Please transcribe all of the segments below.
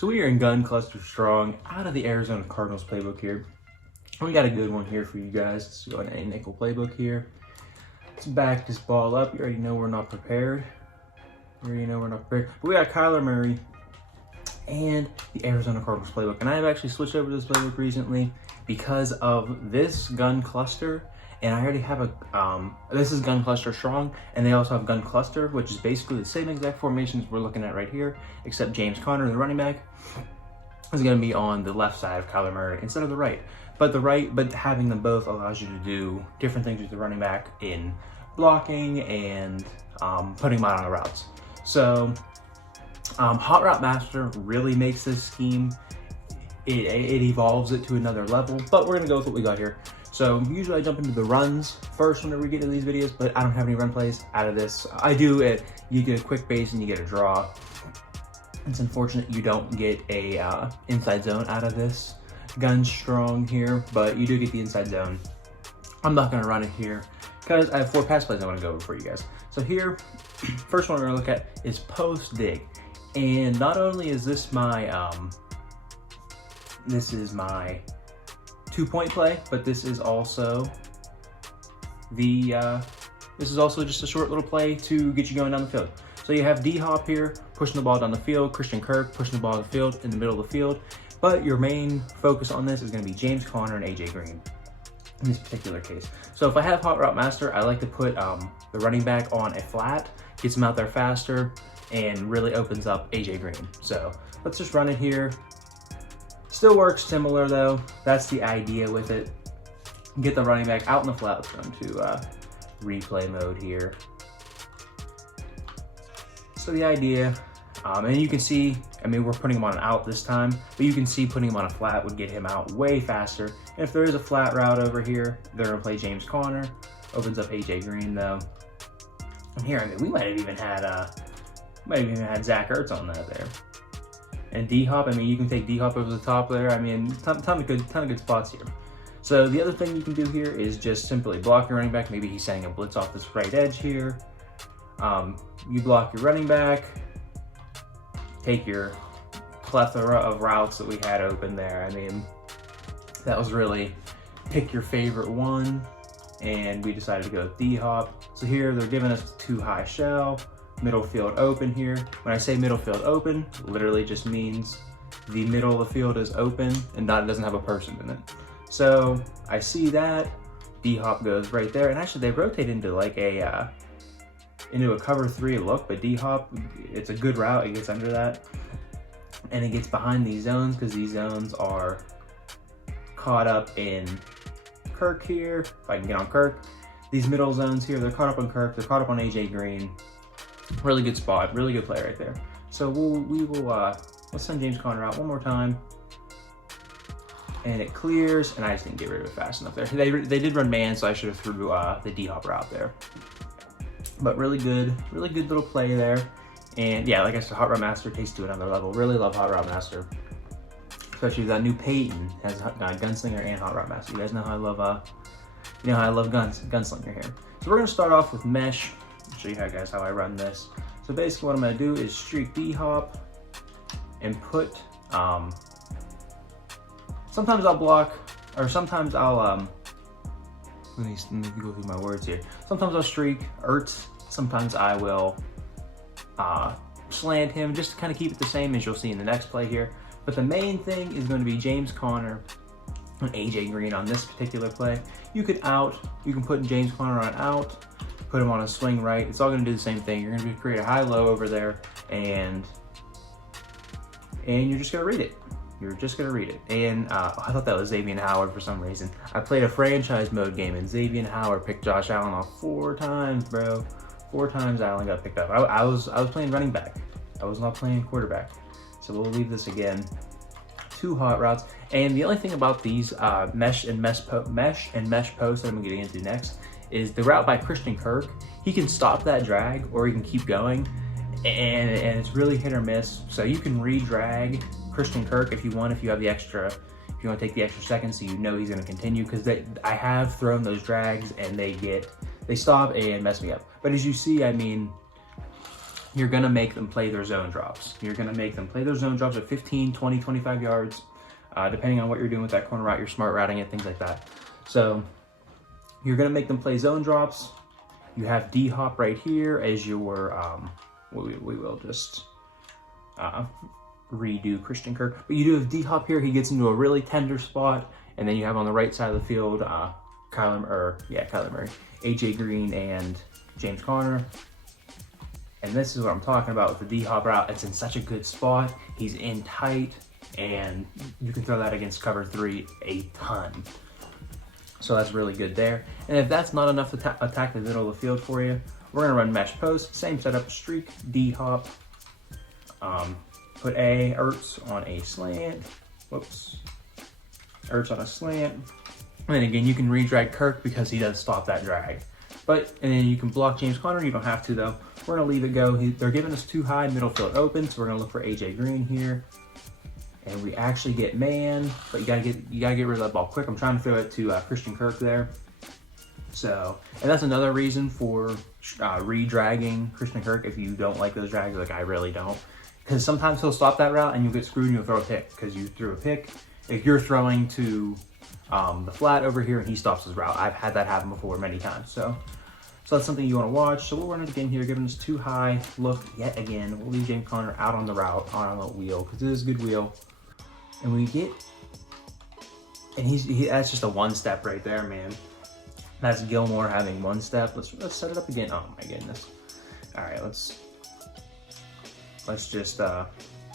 So we are in gun cluster strong out of the Arizona Cardinals playbook here. We got a good one here for you guys. Let's go in a nickel playbook here. Let's back this ball up. You already know we're not prepared. But we got Kyler Murray and the Arizona Cardinals playbook. And I have actually switched over to this playbook recently because of this gun cluster. And I already have a, this is gun cluster strong, and they also have gun cluster, which is basically the same exact formations we're looking at right here, except James Conner, the running back, is going to be on the left side of Kyler Murray instead of the right. But having them both allows you to do different things with the running back in blocking and putting them out on the routes. So Hot Route Master really makes this scheme, it evolves it to another level, but we're going to go with what we got here. So usually I jump into the runs first whenever we get into these videos, but I don't have any run plays out of this. I do it, you get a quick base and you get a draw. It's unfortunate you don't get a inside zone out of this gun strong here, but you do get the inside zone. I'm not gonna run it here because I have 4 pass plays I wanna go over for you guys. So here, first one we're gonna look at is post dig. And not only is this my, this is my 2-point play, but this is also the this is also just a short little play to get you going down the field. So you have D-Hop here pushing the ball down the field, Christian Kirk pushing the ball down the field in the middle of the field, but your main focus on this is going to be James Conner and AJ Green in this particular case. So if I have Hot Route Master, I like to put the running back on a flat, gets him out there faster, and really opens up AJ Green. So let's just run it here. Still works similar though. That's the idea with it. Get the running back out in the flat. Let's go into replay mode here. So the idea, and you can see, I mean, we're putting him on an out this time, but you can see putting him on a flat would get him out way faster. And if there is a flat route over here, they're gonna play James Conner. Opens up AJ Green though. And here, I mean, we might have even had Zach Ertz on that there. And D-Hop, I mean, you can take D-Hop over the top there. I mean, ton of good spots here. So the other thing you can do here is just simply block your running back. Maybe he's setting a blitz off this right edge here. You block your running back, take your plethora of routes that we had open there. I mean, that was really pick your favorite one, and we decided to go with D-Hop. So here they're giving us 2 high shell. Middle field open here. When I say middle field open, literally just means the middle of the field is open and doesn't have a person in it. So I see that, D-Hop goes right there, and actually they rotate into like a into a cover 3 look, but D-Hop, it's a good route, it gets under that, and it gets behind these zones because these zones are caught up in Kirk here. If I can get on Kirk, these middle zones here, they're caught up on Kirk, they're caught up on AJ Green. Really good spot, really good play right there. So let's send James Conner out one more time. And it clears, and I just didn't get rid of it fast enough there. They did run man, so I should have threw the D-Hop route there. But really good little play there. And yeah, like I said, Hot Route Master takes to another level. Really love Hot Route Master. Especially that new Peyton has Gunslinger and Hot Route Master. You guys know how I love Gunslinger here. So we're gonna start off with mesh. Show you guys how I run this. So basically what I'm gonna do is streak D-Hop and put, sometimes I'll block, or sometimes I'll, let me go through my words here. Sometimes I'll streak Ertz, sometimes I will slant him, just to kind of keep it the same as you'll see in the next play here. But the main thing is going to be James Conner and AJ Green on this particular play. You can put James Conner on out, put him on a swing right. It's all going to do the same thing. You're going to create a high-low over there, and you're just going to read it. You're just going to read it. And I thought that was Xavier Howard for some reason. I played a franchise mode game, and Xavier Howard picked Josh Allen off 4 times, bro. 4 times Allen got picked up. I was playing running back. I was not playing quarterback. So we'll leave this again. 2 hot routes. And the only thing about these mesh and mesh posts that I'm getting into next is the route by Christian Kirk. He can stop that drag or he can keep going, and it's really hit or miss. So you can re-drag Christian Kirk if you want, if you have the extra, if you want to take the extra seconds so you know he's going to continue, because I have thrown those drags and they stop and mess me up. But as you see, I mean, you're gonna make them play their zone drops. You're gonna make them play their zone drops at 15, 20, 25 yards, depending on what you're doing with that corner route, you're smart routing it, things like that. So you're gonna make them play zone drops. You have D-Hop right here as your, we will just redo Christian Kirk. But you do have D-Hop here, he gets into a really tender spot, and then you have on the right side of the field, Kyler Murray, AJ Green, and James Conner. And this is what I'm talking about with the D-Hop route. It's in such a good spot. He's in tight, and you can throw that against cover 3 a ton. So that's really good there. And if that's not enough to attack the middle of the field for you, we're gonna run mesh post, same setup, streak, D-Hop, put Ertz on a slant, Ertz on a slant. And then again, you can re-drag Kirk because he does stop that drag. And then you can block James Conner, you don't have to though. We're gonna leave it go. They're giving us too high, middle field open, so we're gonna look for AJ Green here. And we actually get man, but you gotta get rid of that ball quick. I'm trying to throw it to Christian Kirk there. So, and that's another reason for re-dragging Christian Kirk if you don't like those drags, like I really don't. Because sometimes he'll stop that route and you'll get screwed and you'll throw a pick because you threw a pick. If you're throwing to the flat over here and he stops his route, I've had that happen before many times. So that's something you want to watch. So we'll run it again here, giving us too high look yet again. We'll leave James Conner out on the route, on a wheel, because it is a good wheel. And we get, and that's just a one step right there, man. That's Gilmore having one step. Let's set it up again. Oh my goodness. All right, let's just throw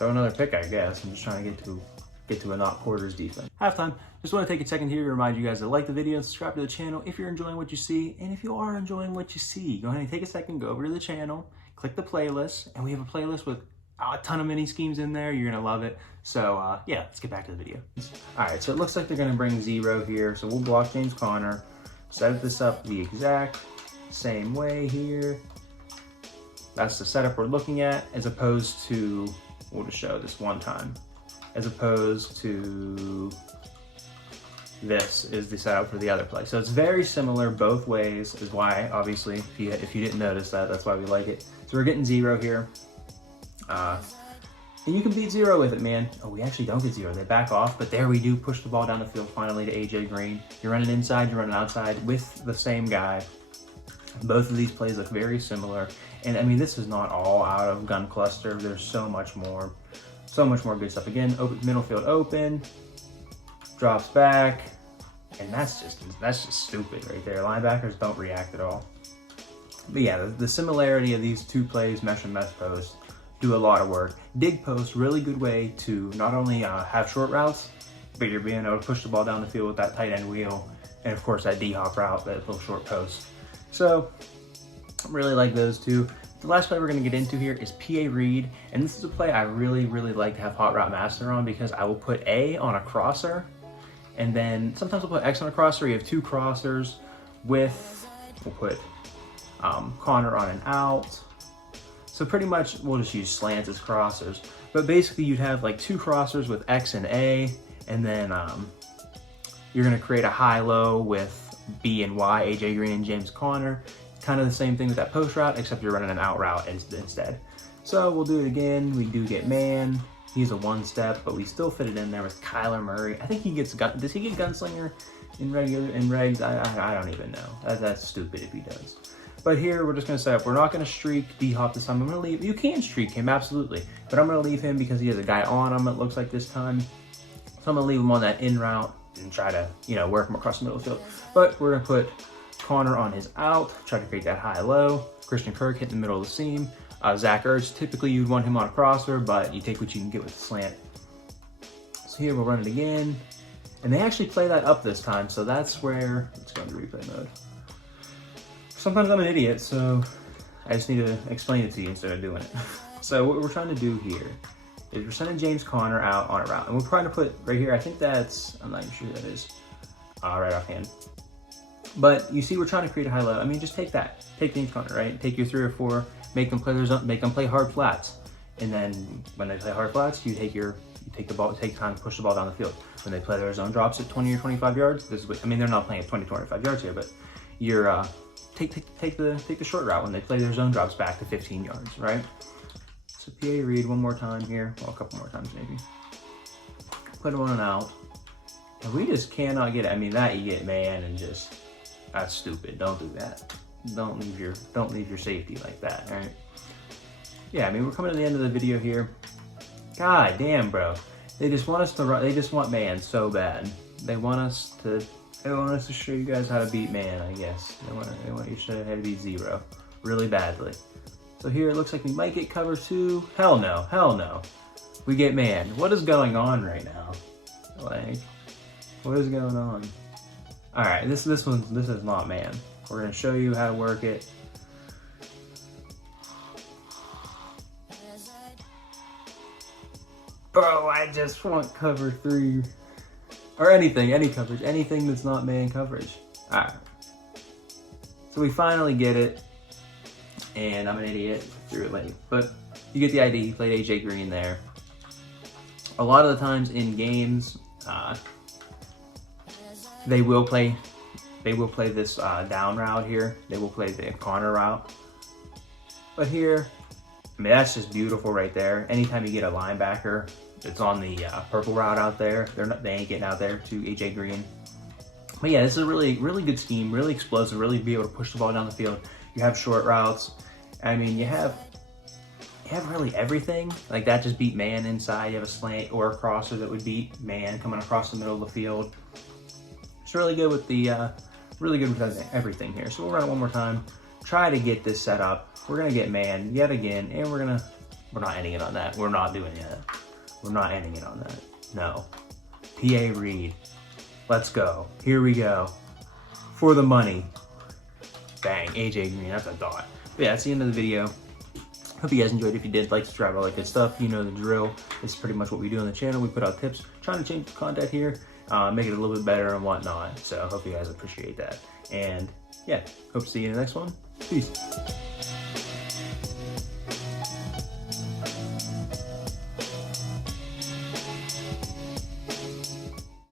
another pick, I guess. I'm just trying to get to a not quarters defense. Halftime. Just want to take a second here to remind you guys to like the video and subscribe to the channel if you're enjoying what you see. And if you are enjoying what you see, go ahead and take a second, go over to the channel, click the playlist, and we have a playlist with a ton of mini schemes in there. You're gonna love it. So yeah, let's get back to the video. All right, so it looks like they're gonna bring 0 here. So we'll block James Conner, set this up the exact same way here. That's the setup we're looking at, as opposed to, we'll just show this one time, as opposed to this is the setup for the other play. So it's very similar both ways, is why, obviously, if you didn't notice that, that's why we like it. So we're getting 0 here. And you can beat 0 with it, man. Oh, we actually don't get 0. They back off, but there we do push the ball down the field finally to AJ Green. You're running inside, you're running outside with the same guy. Both of these plays look very similar. And I mean, this is not all out of gun cluster. There's so much more good stuff. Again, middle field open, drops back, and that's just stupid right there. Linebackers don't react at all. But yeah, the similarity of these two plays, mesh and mesh post, do a lot of work. Dig post, really good way to not only have short routes, but you're being able to push the ball down the field with that tight end wheel, and of course that D-Hop route, that little short post. So I really like those two. The last play we're gonna get into here is PA read, and this is a play I really like to have Hot Route Master on, because I will put A on a crosser, and then sometimes we'll put X on a crosser. You have 2 crossers with, we'll put Conner on an out. So pretty much we'll just use slants as crossers, but basically you'd have like 2 crossers with X and A, and then you're gonna create a high-low with B and Y, AJ Green and James Conner. Kind of the same thing with that post route, except you're running an out route instead. So we'll do it again. We do get man. He's a 1-step, but we still fit it in there with Kyler Murray. I think he gets does he get gunslinger in regs? I don't even know. That's stupid if he does. But here we're just gonna set up. We're not gonna streak D-Hop this time. I'm gonna leave. You can streak him, absolutely, but I'm gonna leave him because he has a guy on him. It looks like this time, so I'm gonna leave him on that in route and try to, work him across the middle of the field. But we're gonna put Conner on his out, try to create that high-low. Christian Kirk hit the middle of the seam. Zach Ertz, typically you'd want him on a crosser, but you take what you can get with the slant. So here we'll run it again. And they actually play that up this time, so that's where, let's go into replay mode. Sometimes I'm an idiot, so I just need to explain it to you instead of doing it. So what we're trying to do here is we're sending James Conner out on a route. And we're trying to put right here, I think that's, I'm not even sure who that is, right offhand. But you see, we're trying to create a high-low. I mean, just take that. Take James Conner, right? Take your 3 or 4, make them play hard flats. And then when they play hard flats, you take time to push the ball down the field. When they play their zone drops at 20 or 25 yards, this is what, I mean, they're not playing at 20, 25 yards here, but you're take the short route when they play their zone drops back to 15 yards, right? So PA read one more time here, well, a couple more times maybe. Put him on an out. And we just cannot get it. I mean, that you get man and just, that's stupid. Don't do that. Don't leave your safety like that, all right? Yeah, I mean, we're coming to the end of the video here. God damn, bro. They just want us to run, they just want man so bad. They want us to show you guys how to beat man, I guess. They want you to show you how to beat zero really badly. So here it looks like we might get cover two. Hell no, hell no. We get man. What is going on right now? Like, what is going on? All right, this is not man. We're gonna show you how to work it. Bro, I just want cover three. Or anything, any coverage, anything that's not man coverage. All right. So we finally get it. And I'm an idiot, threw it late. But you get the idea, he played AJ Green there. A lot of the times in games, they will play this down route here. They will play the corner route. But here, I mean, that's just beautiful right there. Anytime you get a linebacker that's on the purple route out there, they ain't getting out there to AJ Green. But yeah, this is a really good scheme, really explosive, really be able to push the ball down the field. You have short routes. I mean, you have really everything. Like that just beat man inside. You have a slant or a crosser that would beat man coming across the middle of the field. It's really good with everything here. So we'll run it one more time. Try to get this set up. We're gonna get man yet again, and we're not ending it on that. We're not doing that. We're not ending it on that. No. PA read. Let's go. Here we go. For the money. Bang. AJ Green. That's a dot. But yeah, that's the end of the video. Hope you guys enjoyed. If you did, like, subscribe, all that good stuff. You know the drill. This is pretty much what we do on the channel. We put out tips, trying to change the content here, make it a little bit better and whatnot. So I hope you guys appreciate that. And yeah, hope to see you in the next one. Peace.